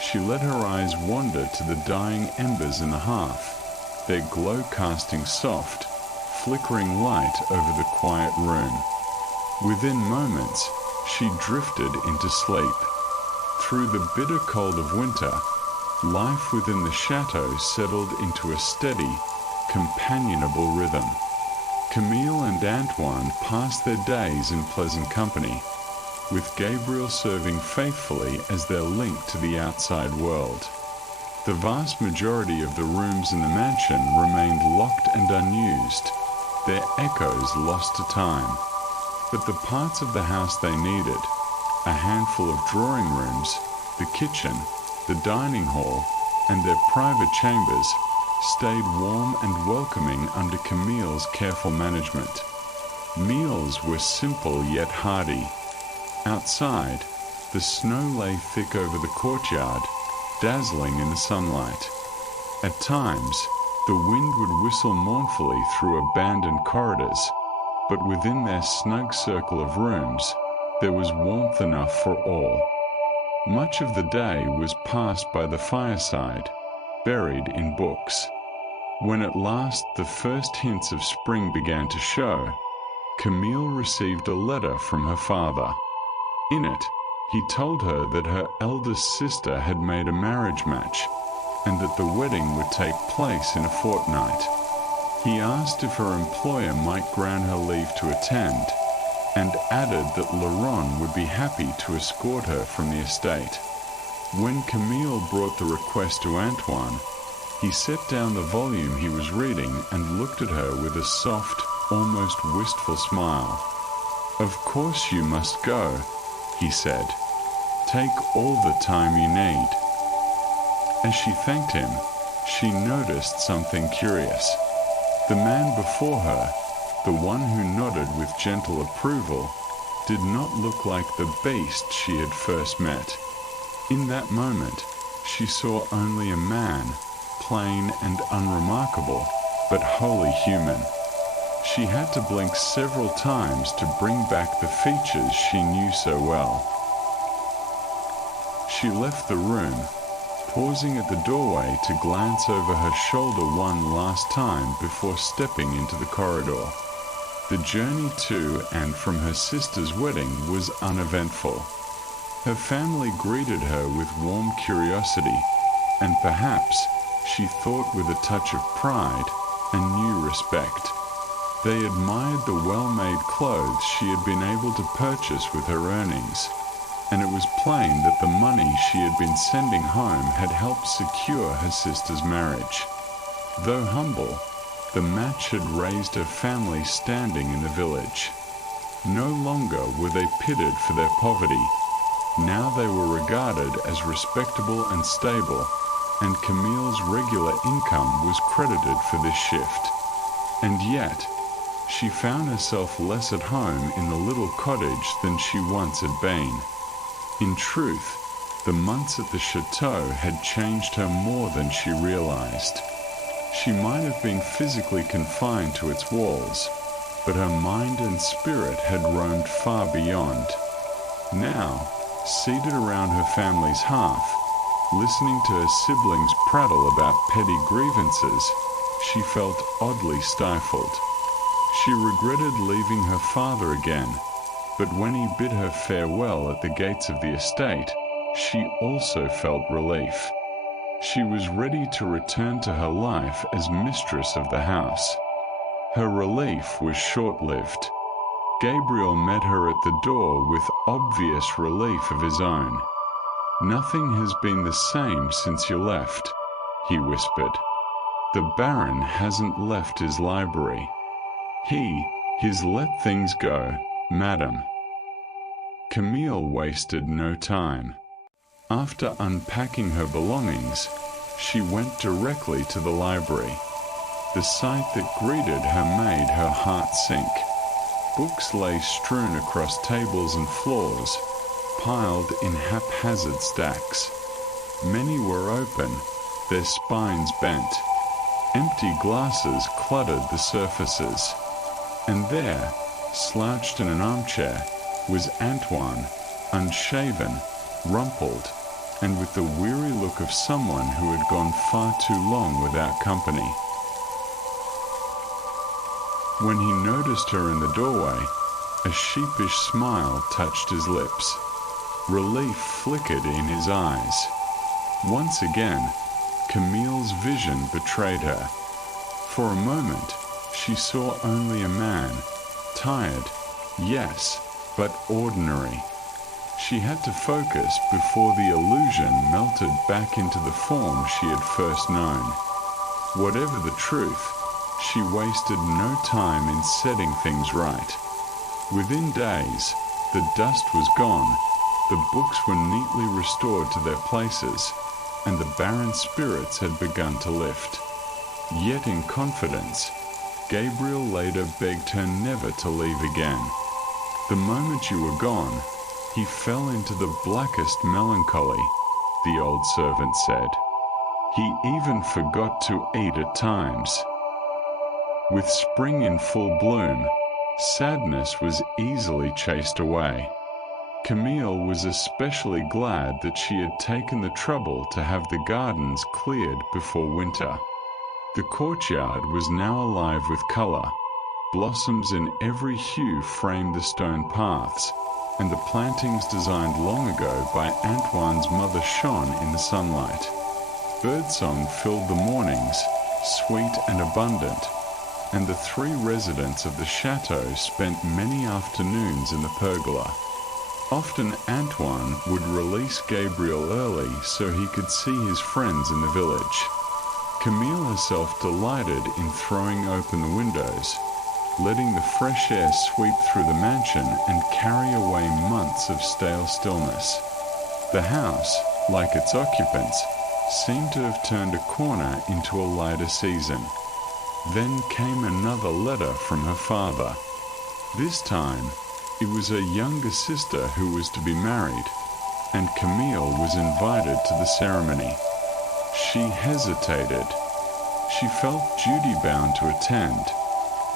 she let her eyes wander to the dying embers in the hearth, their glow casting soft, flickering light over the quiet room. Within moments, she drifted into sleep. Through the bitter cold of winter, life within the chateau settled into a steady, companionable rhythm. Camille and Antoine passed their days in pleasant company, with Gabriel serving faithfully as their link to the outside world. The vast majority of the rooms in the mansion remained locked and unused, their echoes lost to time. But the parts of the house they needed, a handful of drawing rooms, the kitchen, the dining hall, and their private chambers, stayed warm and welcoming under Camille's careful management. Meals were simple yet hearty. Outside, the snow lay thick over the courtyard, dazzling in the sunlight. At times, the wind would whistle mournfully through abandoned corridors, but within their snug circle of rooms, there was warmth enough for all. Much of the day was passed by the fireside, buried in books. When at last the first hints of spring began to show, Camille received a letter from her father. In it, he told her that her eldest sister had made a marriage match and that the wedding would take place in a fortnight. He asked if her employer might grant her leave to attend, and added that Laurent would be happy to escort her from the estate. When Camille brought the request to Antoine, he set down the volume he was reading and looked at her with a soft, almost wistful smile. "Of course you must go," he said. "Take all the time you need." As she thanked him, she noticed something curious. The man before her, the one who nodded with gentle approval, did not look like the beast she had first met. In that moment, she saw only a man, plain and unremarkable, but wholly human. She had to blink several times to bring back the features she knew so well. She left the room, pausing at the doorway to glance over her shoulder one last time before stepping into the corridor. The journey to and from her sister's wedding was uneventful. Her family greeted her with warm curiosity, and perhaps, she thought with a touch of pride and new respect. They admired the well-made clothes she had been able to purchase with her earnings, and it was plain that the money she had been sending home had helped secure her sister's marriage. Though humble, the match had raised her family's standing in the village. No longer were they pitted for their poverty. Now they were regarded as respectable and stable, and Camille's regular income was credited for this shift. And yet, she found herself less at home in the little cottage than she once had been. In truth, the months at the chateau had changed her more than she realized. She might have been physically confined to its walls, but her mind and spirit had roamed far beyond. Now, seated around her family's hearth, listening to her siblings prattle about petty grievances, she felt oddly stifled. She regretted leaving her father again, but when he bid her farewell at the gates of the estate, she also felt relief. She was ready to return to her life as mistress of the house. Her relief was short-lived. Gabriel met her at the door with obvious relief of his own. "Nothing has been the same since you left," he whispered. "The Baron hasn't left his library. He's let things go, madam." Camille wasted no time. After unpacking her belongings, she went directly to the library. The sight that greeted her made her heart sink. Books lay strewn across tables and floors, piled in haphazard stacks. Many were open, their spines bent. Empty glasses cluttered the surfaces. And there, slouched in an armchair, was Antoine, unshaven, rumpled, and with the weary look of someone who had gone far too long without company. When he noticed her in the doorway, a sheepish smile touched his lips. Relief flickered in his eyes. Once again, Camille's vision betrayed her. For a moment, she saw only a man, tired, yes, but ordinary. She had to focus before the illusion melted back into the form she had first known. Whatever the truth, she wasted no time in setting things right. Within days, the dust was gone, the books were neatly restored to their places, and the barren spirits had begun to lift. Yet in confidence, Gabriel later begged her never to leave again. The moment you were gone, he fell into the blackest melancholy, the old servant said. He even forgot to eat at times. With spring in full bloom, sadness was easily chased away. Camille was especially glad that she had taken the trouble to have the gardens cleared before winter. The courtyard was now alive with color. Blossoms in every hue framed the stone paths, and the plantings designed long ago by Antoine's mother shone in the sunlight. Birdsong filled the mornings, sweet and abundant, and the three residents of the chateau spent many afternoons in the pergola. Often Antoine would release Gabriel early so he could see his friends in the village. Camille herself delighted in throwing open the windows, letting the fresh air sweep through the mansion and carry away months of stale stillness. The house, like its occupants, seemed to have turned a corner into a lighter season. Then came another letter from her father. This time, it was her younger sister who was to be married, and Camille was invited to the ceremony. She hesitated. She felt duty-bound to attend,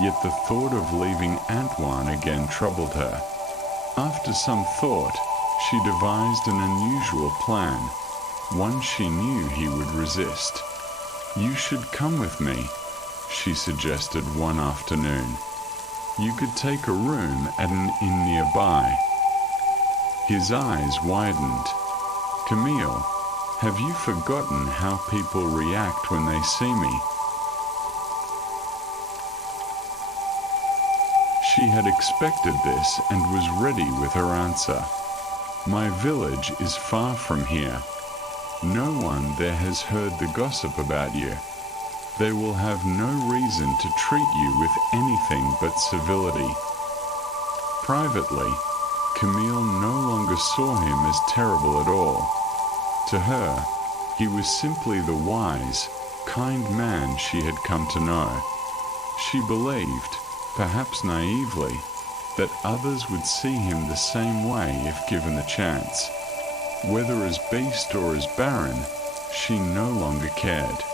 yet the thought of leaving Antoine again troubled her. After some thought, she devised an unusual plan, one she knew he would resist. "You should come with me," she suggested one afternoon. "You could take a room at an inn nearby." His eyes widened. "Camille, have you forgotten how people react when they see me?" She had expected this and was ready with her answer. "My village is far from here. No one there has heard the gossip about you. They will have no reason to treat you with anything but civility." Privately, Camille no longer saw him as terrible at all. To her, he was simply the wise, kind man she had come to know. She believed, perhaps naively, that others would see him the same way if given the chance. Whether as beast or as baron, she no longer cared.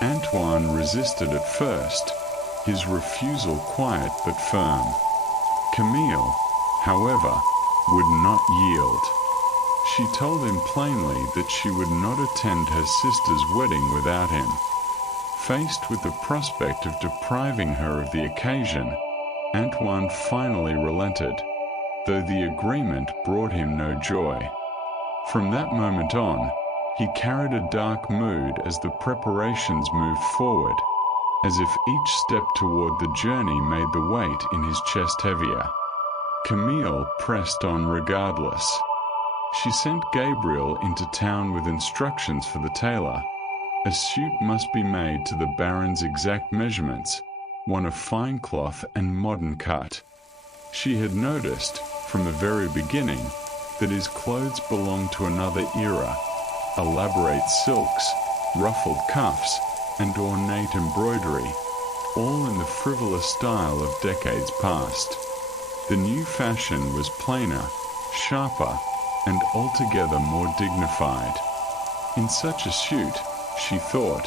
Antoine resisted at first, his refusal quiet but firm. Camille, however, would not yield. She told him plainly that she would not attend her sister's wedding without him. Faced with the prospect of depriving her of the occasion, Antoine finally relented, though the agreement brought him no joy. From that moment on, he carried a dark mood as the preparations moved forward, as if each step toward the journey made the weight in his chest heavier. Camille pressed on regardless. She sent Gabriel into town with instructions for the tailor. A suit must be made to the baron's exact measurements, one of fine cloth and modern cut. She had noticed, from the very beginning, that his clothes belonged to another era. Elaborate silks, ruffled cuffs, and ornate embroidery, all in the frivolous style of decades past. The new fashion was plainer, sharper, and altogether more dignified. In such a suit, she thought,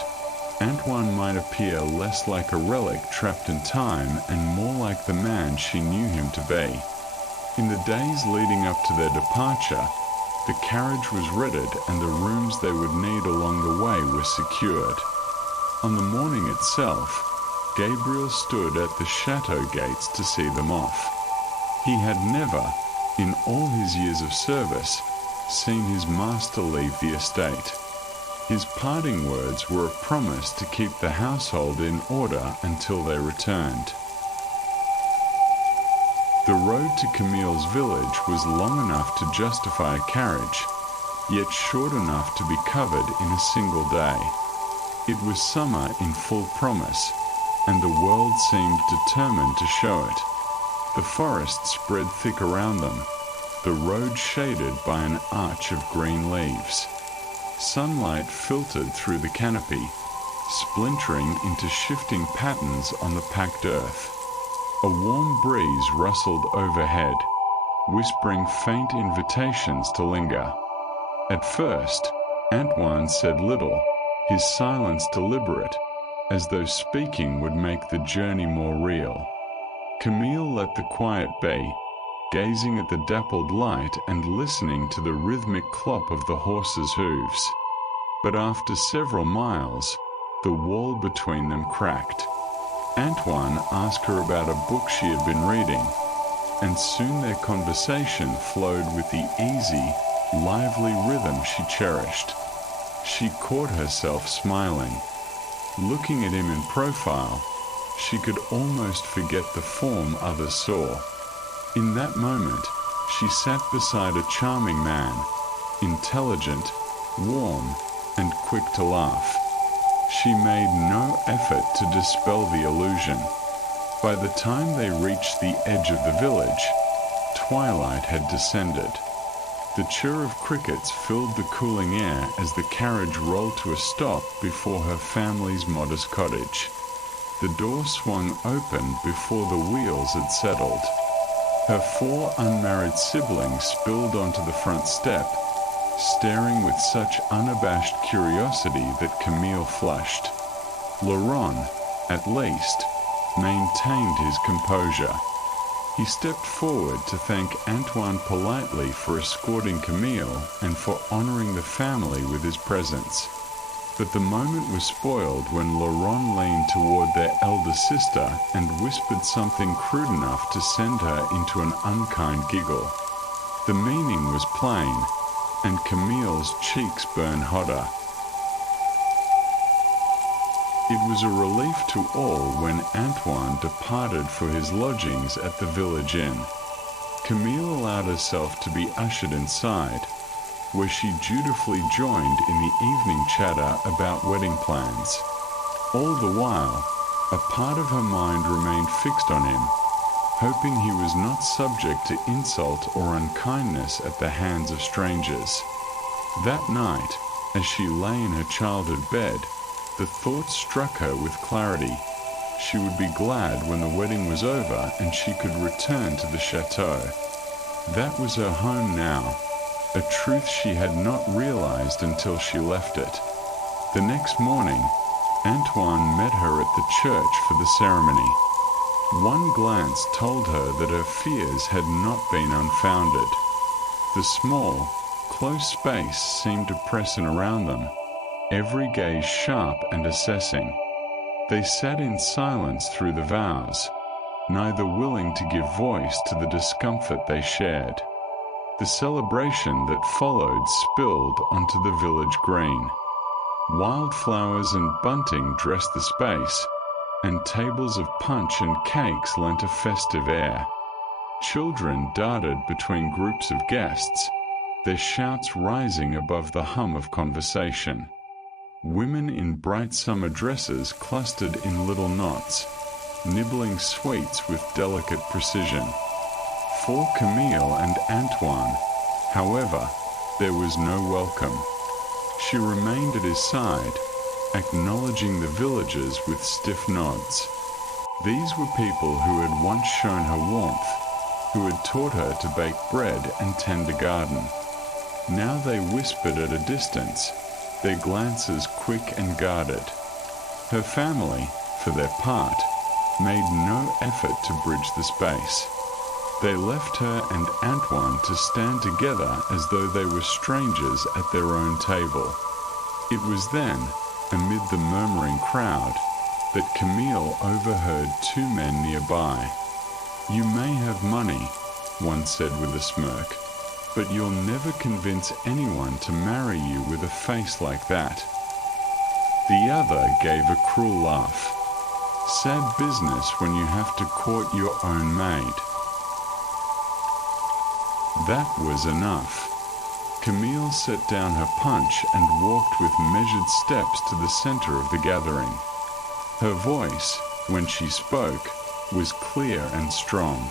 Antoine might appear less like a relic trapped in time and more like the man she knew him to be. In the days leading up to their departure, the carriage was readied and the rooms they would need along the way were secured. On the morning itself, Gabriel stood at the chateau gates to see them off. He had never, in all his years of service, seen his master leave the estate. His parting words were a promise to keep the household in order until they returned. The road to Camille's village was long enough to justify a carriage, yet short enough to be covered in a single day. It was summer in full promise, and the world seemed determined to show it. The forest spread thick around them, the road shaded by an arch of green leaves. Sunlight filtered through the canopy, splintering into shifting patterns on the packed earth. A warm breeze rustled overhead, whispering faint invitations to linger. At first, Antoine said little, his silence deliberate, as though speaking would make the journey more real. Camille let the quiet be, gazing at the dappled light and listening to the rhythmic clop of the horses' hooves. But after several miles, the wall between them cracked. Antoine asked her about a book she had been reading, and soon their conversation flowed with the easy, lively rhythm she cherished. She caught herself smiling. Looking at him in profile, she could almost forget the form others saw. In that moment, she sat beside a charming man, intelligent, warm, and quick to laugh. She made no effort to dispel the illusion. By the time they reached the edge of the village, twilight had descended. The chirr of crickets filled the cooling air as the carriage rolled to a stop before her family's modest cottage. The door swung open before the wheels had settled. Her 4 unmarried siblings spilled onto the front step, staring with such unabashed curiosity that Camille flushed. Laurent, at least, maintained his composure. He stepped forward to thank Antoine politely for escorting Camille and for honoring the family with his presence. But the moment was spoiled when Laurent leaned toward their elder sister and whispered something crude enough to send her into an unkind giggle. The meaning was plain, and Camille's cheeks burned hotter. It was a relief to all when Antoine departed for his lodgings at the village inn. Camille allowed herself to be ushered inside, where she dutifully joined in the evening chatter about wedding plans. All the while, a part of her mind remained fixed on him, hoping he was not subject to insult or unkindness at the hands of strangers. That night, as she lay in her childhood bed, the thought struck her with clarity. She would be glad when the wedding was over and she could return to the chateau. That was her home now, a truth she had not realized until she left it. The next morning, Antoine met her at the church for the ceremony. One glance told her that her fears had not been unfounded. The small, close space seemed to press in around them, every gaze sharp and assessing. They sat in silence through the vows, neither willing to give voice to the discomfort they shared. The celebration that followed spilled onto the village green. Wildflowers and bunting dressed the space, and tables of punch and cakes lent a festive air. Children darted between groups of guests, their shouts rising above the hum of conversation. Women in bright summer dresses clustered in little knots, nibbling sweets with delicate precision. For Camille and Antoine, however, there was no welcome. She remained at his side, acknowledging the villagers with stiff nods. These were people who had once shown her warmth, who had taught her to bake bread and tend a garden. Now they whispered at a distance, their glances quick and guarded. Her family, for their part, made no effort to bridge the space. They left her and Antoine to stand together as though they were strangers at their own table. It was then, amid the murmuring crowd, that Camille overheard 2 men nearby. "You may have money," one said with a smirk, "but you'll never convince anyone to marry you with a face like that." The other gave a cruel laugh. Sad business when you have to court your own maid. That was enough. Camille set down her punch and walked with measured steps to the center of the gathering. Her voice, when she spoke, was clear and strong.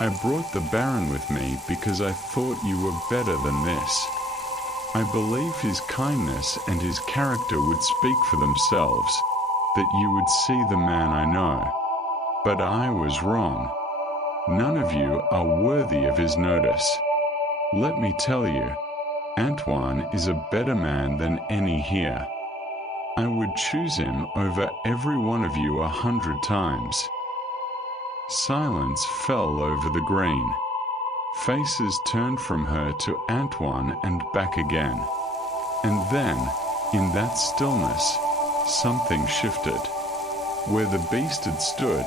I brought the Baron with me because I thought you were better than this. I believe his kindness and his character would speak for themselves, that you would see the man I know. But I was wrong. None of you are worthy of his notice. Let me tell you, Antoine is a better man than any here. I would choose him over every one of you 100 times. Silence fell over the green. Faces turned from her to Antoine and back again. And then, in that stillness, something shifted. Where the beast had stood,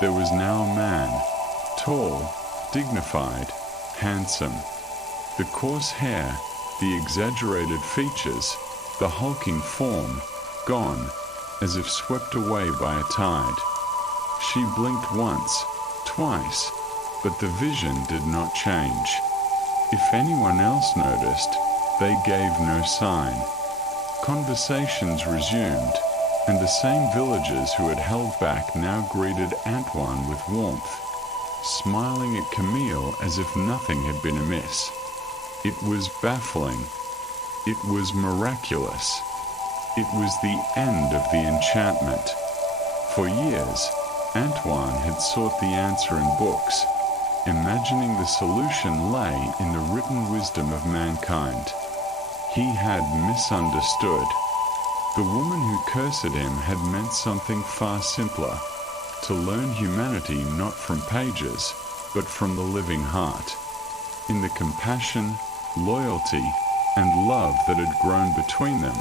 there was now a man, tall, dignified, handsome. The coarse hair, the exaggerated features, the hulking form, gone, as if swept away by a tide. She blinked once, twice, but the vision did not change. If anyone else noticed, they gave no sign. Conversations resumed, and the same villagers who had held back now greeted Antoine with warmth, smiling at Camille as if nothing had been amiss. It was baffling. It was miraculous. It was the end of the enchantment. For years, Antoine had sought the answer in books, imagining the solution lay in the written wisdom of mankind. He had misunderstood. The woman who cursed him had meant something far simpler, to learn humanity not from pages, but from the living heart. In the compassion, loyalty, and love that had grown between them,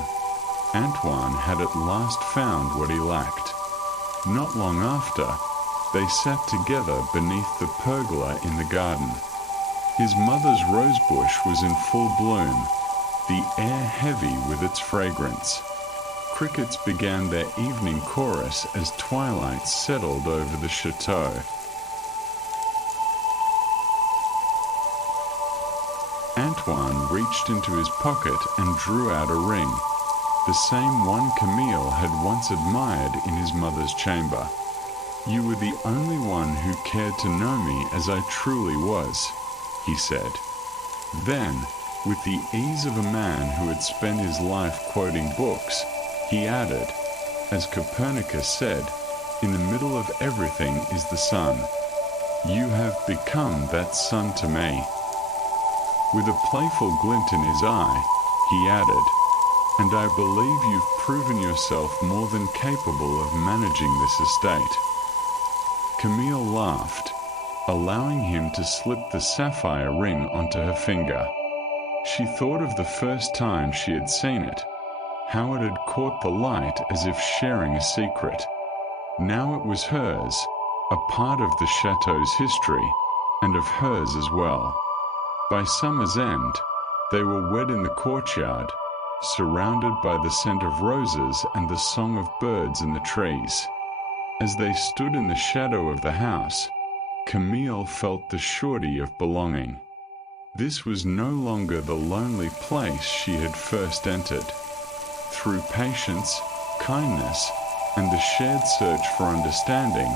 Antoine had at last found what he lacked. Not long after, they sat together beneath the pergola in the garden. His mother's rosebush was in full bloom, the air heavy with its fragrance. Crickets began their evening chorus as twilight settled over the chateau. Antoine reached into his pocket and drew out a ring, the same one Camille had once admired in his mother's chamber. "You were the only one who cared to know me as I truly was," he said. Then, with the ease of a man who had spent his life quoting books, he added, as Copernicus said, "In the middle of everything is the sun. You have become that sun to me." With a playful glint in his eye, he added, "And I believe you've proven yourself more than capable of managing this estate." Camille laughed, allowing him to slip the sapphire ring onto her finger. She thought of the first time she had seen it, how it had caught the light as if sharing a secret. Now it was hers, a part of the chateau's history, and of hers as well. By summer's end, they were wed in the courtyard, surrounded by the scent of roses and the song of birds in the trees. As they stood in the shadow of the house, Camille felt the surety of belonging. This was no longer the lonely place she had first entered. Through patience, kindness, and the shared search for understanding,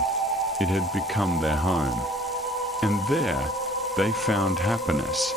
it had become their home. And there, they found happiness,